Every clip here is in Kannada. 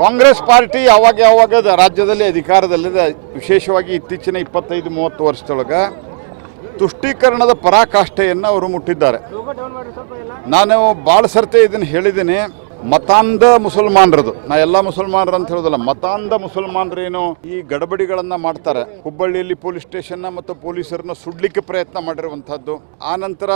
ಕಾಂಗ್ರೆಸ್ ಪಾರ್ಟಿ ಯಾವಾಗ ರಾಜ್ಯದಲ್ಲಿ ಅಧಿಕಾರದಲ್ಲಿದೆ, ವಿಶೇಷವಾಗಿ ಇತ್ತೀಚಿನ 25-30 ವರ್ಷದೊಳಗೆ ತುಷ್ಟೀಕರಣದ ಪರಾಕಾಷ್ಠೆಯನ್ನು ಅವರು ಮುಟ್ಟಿದ್ದಾರೆ. ನಾನು ಭಾಳ ಸರ್ತಿ ಇದನ್ನು ಹೇಳಿದ್ದೀನಿ. ಮತಾಂಧ ಮುಸಲ್ಮಾನರದು, ನಾ ಎಲ್ಲ ಮುಸಲ್ಮಾನರು ಅಂತ ಹೇಳೋದಲ್ಲ, ಮತಾಂಧ ಮುಸಲ್ಮಾನರೇನು ಈ ಗಡಬಡಿಗಳನ್ನು ಮಾಡ್ತಾರೆ. ಹುಬ್ಬಳ್ಳಿಯಲ್ಲಿ ಪೊಲೀಸ್ ಸ್ಟೇಷನ್ನ ಮತ್ತು ಪೊಲೀಸರನ್ನ ಸುಡ್ಲಿಕ್ಕೆ ಪ್ರಯತ್ನ ಮಾಡಿರುವಂಥದ್ದು, ಆನಂತರ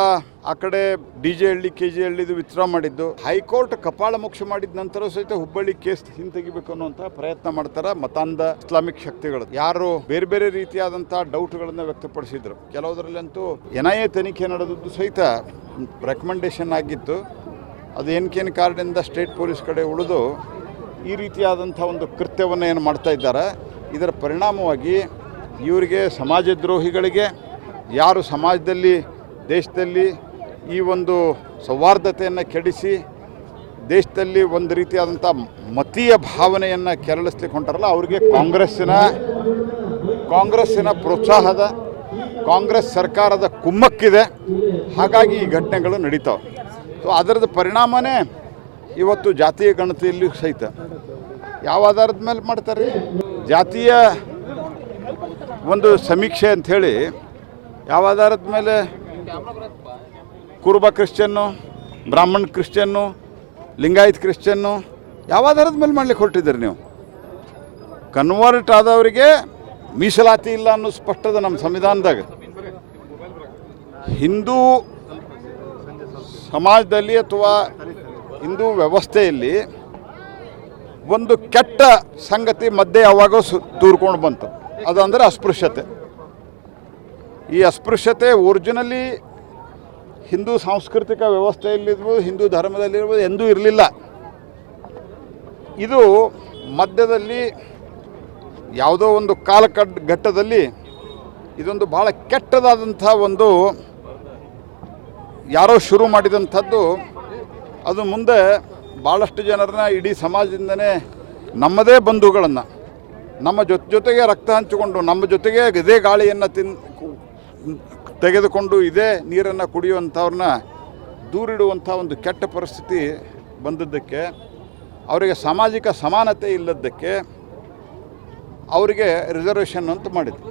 ಆ ಕಡೆ DJ ಹಳ್ಳಿ KG ಹಳ್ಳಿದು ವಿತ್ಡ್ರಾ ಮಾಡಿದ್ದು, ಹೈಕೋರ್ಟ್ ಕಪಾಳ ಮೋಕ್ಷ ಮಾಡಿದ ನಂತರ ಸಹಿತ ಹುಬ್ಬಳ್ಳಿ ಕೇಸ್ ಹಿಂತೆಗಿಬೇಕು ಅನ್ನುವಂಥ ಪ್ರಯತ್ನ ಮಾಡ್ತಾರೆ ಮತಾಂಧ ಇಸ್ಲಾಮಿಕ್ ಶಕ್ತಿಗಳು. ಯಾರು ಬೇರೆ ಬೇರೆ ರೀತಿಯಾದಂಥ ಡೌಟ್ಗಳನ್ನು ವ್ಯಕ್ತಪಡಿಸಿದ್ರು. ಕೆಲವುದರಲ್ಲಂತೂ NIA ತನಿಖೆ ನಡೆದದ್ದು ಸಹಿತ ರೆಕಮೆಂಡೇಶನ್ ಆಗಿತ್ತು. ಅದು ಏನಕ್ಕೇನು ಕಾರಣದಿಂದ ಸ್ಟೇಟ್ ಪೊಲೀಸ್ ಕಡೆ ಉಳಿದು ಈ ರೀತಿಯಾದಂಥ ಒಂದು ಕೃತ್ಯವನ್ನು ಏನು ಮಾಡ್ತಾ ಇದ್ದಾರೆ. ಇದರ ಪರಿಣಾಮವಾಗಿ ಇವರಿಗೆ, ಸಮಾಜದ್ರೋಹಿಗಳಿಗೆ, ಯಾರು ಸಮಾಜದಲ್ಲಿ ದೇಶದಲ್ಲಿ ಈ ಒಂದು ಸೌಹಾರ್ದತೆಯನ್ನು ಕೆಡಿಸಿ ದೇಶದಲ್ಲಿ ಒಂದು ರೀತಿಯಾದಂಥ ಮತೀಯ ಭಾವನೆಯನ್ನು ಕೆರಳಿಸ್ಲಿಕ್ಕೆ ಹೊಂಟಾರಲ್ಲ, ಅವರಿಗೆ ಕಾಂಗ್ರೆಸ್ಸಿನ ಪ್ರೋತ್ಸಾಹದ, ಕಾಂಗ್ರೆಸ್ ಸರ್ಕಾರದ ಕುಮ್ಮಕ್ಕಿದೆ. ಹಾಗಾಗಿ ಈ ಘಟನೆಗಳು ನಡೀತಾವೆ. ಸೊ ಅದರದ ಪರಿಣಾಮನೇ ಇವತ್ತು ಜಾತೀಯ ಗಣತಿಯಲ್ಲಿ ಸಹಿತ ಯಾವ ಆಧಾರದ ಮೇಲೆ ಮಾಡ್ತಾರೆ, ಜಾತೀಯ ಒಂದು ಸಮೀಕ್ಷೆ ಅಂಥೇಳಿ ಯಾವ ಆಧಾರದ ಮೇಲೆ ಕುರುಬ ಕ್ರಿಶ್ಚಿಯನ್ನು, ಬ್ರಾಹ್ಮಣ್ ಕ್ರಿಶ್ಚಿಯನ್ನು, ಲಿಂಗಾಯತ್ ಕ್ರಿಶ್ಚಿಯನ್ನು ಯಾವ ಆಧಾರದ ಮೇಲೆ ಮಾಡ್ಲಿಕ್ಕೆ ಹೊರಟಿದ್ದೀರಿ ನೀವು? ಕನ್ವರ್ಟ್ ಆದವರಿಗೆ ಮೀಸಲಾತಿ ಇಲ್ಲ ಅನ್ನೋ ಸ್ಪಷ್ಟದ ನಮ್ಮ ಸಂವಿಧಾನದಾಗ. ಹಿಂದೂ ಸಮಾಜದಲ್ಲಿ ಅಥವಾ ಹಿಂದೂ ವ್ಯವಸ್ಥೆಯಲ್ಲಿ ಒಂದು ಕೆಟ್ಟ ಸಂಗತಿ ಮಧ್ಯೆ ಯಾವಾಗೋ ತೂರ್ಕೊಂಡು ಬಂತು, ಅದಂದರೆ ಅಸ್ಪೃಶ್ಯತೆ. ಈ ಅಸ್ಪೃಶ್ಯತೆ ಒರಿಜಿನಲಿ ಹಿಂದೂ ಸಾಂಸ್ಕೃತಿಕ ವ್ಯವಸ್ಥೆಯಲ್ಲಿರ್ಬೋದು, ಹಿಂದೂ ಧರ್ಮದಲ್ಲಿರ್ಬೋದು ಎಂದೂ ಇರಲಿಲ್ಲ. ಇದು ಮಧ್ಯದಲ್ಲಿ ಯಾವುದೋ ಒಂದು ಘಟ್ಟದಲ್ಲಿ ಇದೊಂದು ಭಾಳ ಕೆಟ್ಟದಾದಂಥ ಒಂದು ಯಾರೋ ಶುರು ಮಾಡಿದಂಥದ್ದು. ಅದು ಮುಂದೆ ಭಾಳಷ್ಟು ಜನರನ್ನ, ಇಡೀ ಸಮಾಜದಿಂದನೇ ನಮ್ಮದೇ ಬಂಧುಗಳನ್ನು, ನಮ್ಮ ಜೊತೆಗೆ ರಕ್ತ ಹಂಚಿಕೊಂಡು, ನಮ್ಮ ಜೊತೆಗೆ ಇದೇ ಗಾಳಿಯನ್ನು ತೆಗೆದುಕೊಂಡು ಇದೇ ನೀರನ್ನು ಕುಡಿಯುವಂಥವ್ರನ್ನ ದೂರಿಡುವಂಥ ಒಂದು ಕೆಟ್ಟ ಪರಿಸ್ಥಿತಿ ಬಂದದ್ದಕ್ಕೆ, ಅವರಿಗೆ ಸಾಮಾಜಿಕ ಸಮಾನತೆ ಇಲ್ಲದಕ್ಕೆ ಅವರಿಗೆ ರಿಸರ್ವೇಷನ್ ಅಂತ ಮಾಡಿದ್ರು.